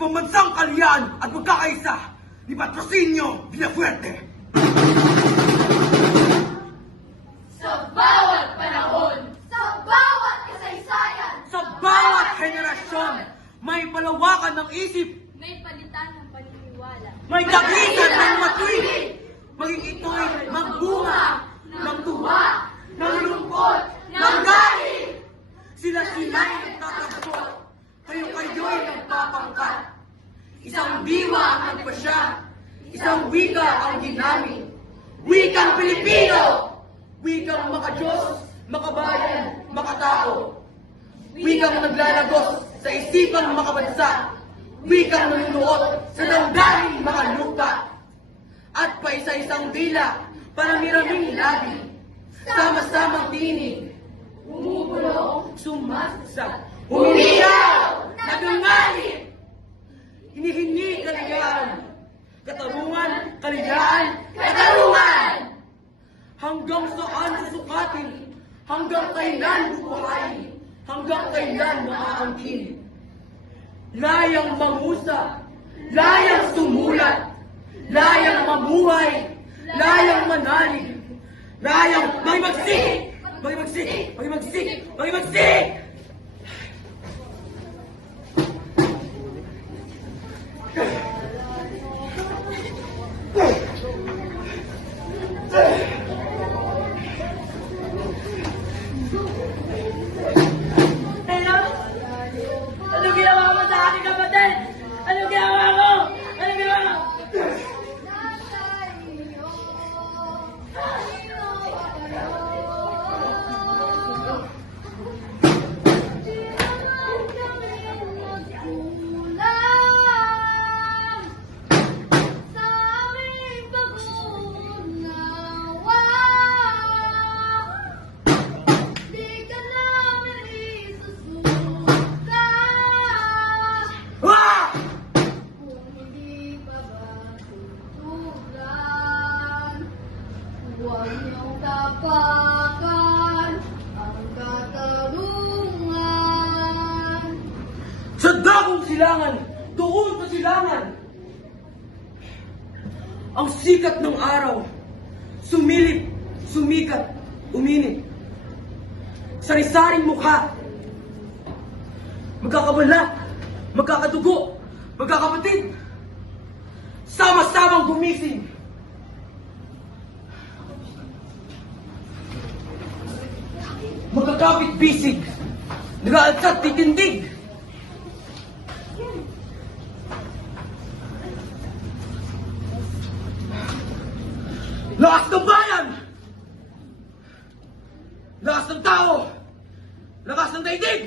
pambansang kaliyaan at pagkakaisa ni Patrocinio Villafuerte. Sa bawat panahon, sa bawat kasaysayan, Sa bawat henerasyon, may palawakan ng isip, may palitan ng paniniwala. may dakitan ng matuwid, maging ito'y magbunga ng tuwa, ng lungkot, ng galing. Sila'y nagtatagpo, kayo'y nagpapangkat. Isang diwa ang nagpasya, isang wika ang ginamit. Wikang Pilipino, wikang makadiyos, makabayan, makatao. Wikang naglalagos sa isipang makabansa, wikang nanunuot sa damdamin makalupa. At paisa-isang dila, parami-raming labi, sama-samang tinig, bumubulong, sumasagsak, umiiyaw, nagangalit. Hinihingi kaligayaan, katarungan, kaligayaan, katarungan. Hanggang saan susukatin, hanggang kailan bubuhayin, hanggang kailan maaangkin. Layang mangusa, layang sumulat, layang mabuhay, layang manalig, layang magimagsik, magimagsik, magimagsik, magimagsik! Hello? Ano ginawa mo sa aking kapatid? Ano ginawa mo? Ano ginawa mo? Ah! Huwag niyong tapakan ang katarungan. Sa dakong silangan, doon sa silangan. Ang sikat ng araw, sumilip, sumikat, uminit. Sari-saring mukha, magkakabalat, magkakadugo, magkakapatid. Sama-samang gumising. Magkakapit-bisig, nag-aalsat titindig. Lakas ng bayan! Lakas ng tao! Lakas ng daigdig!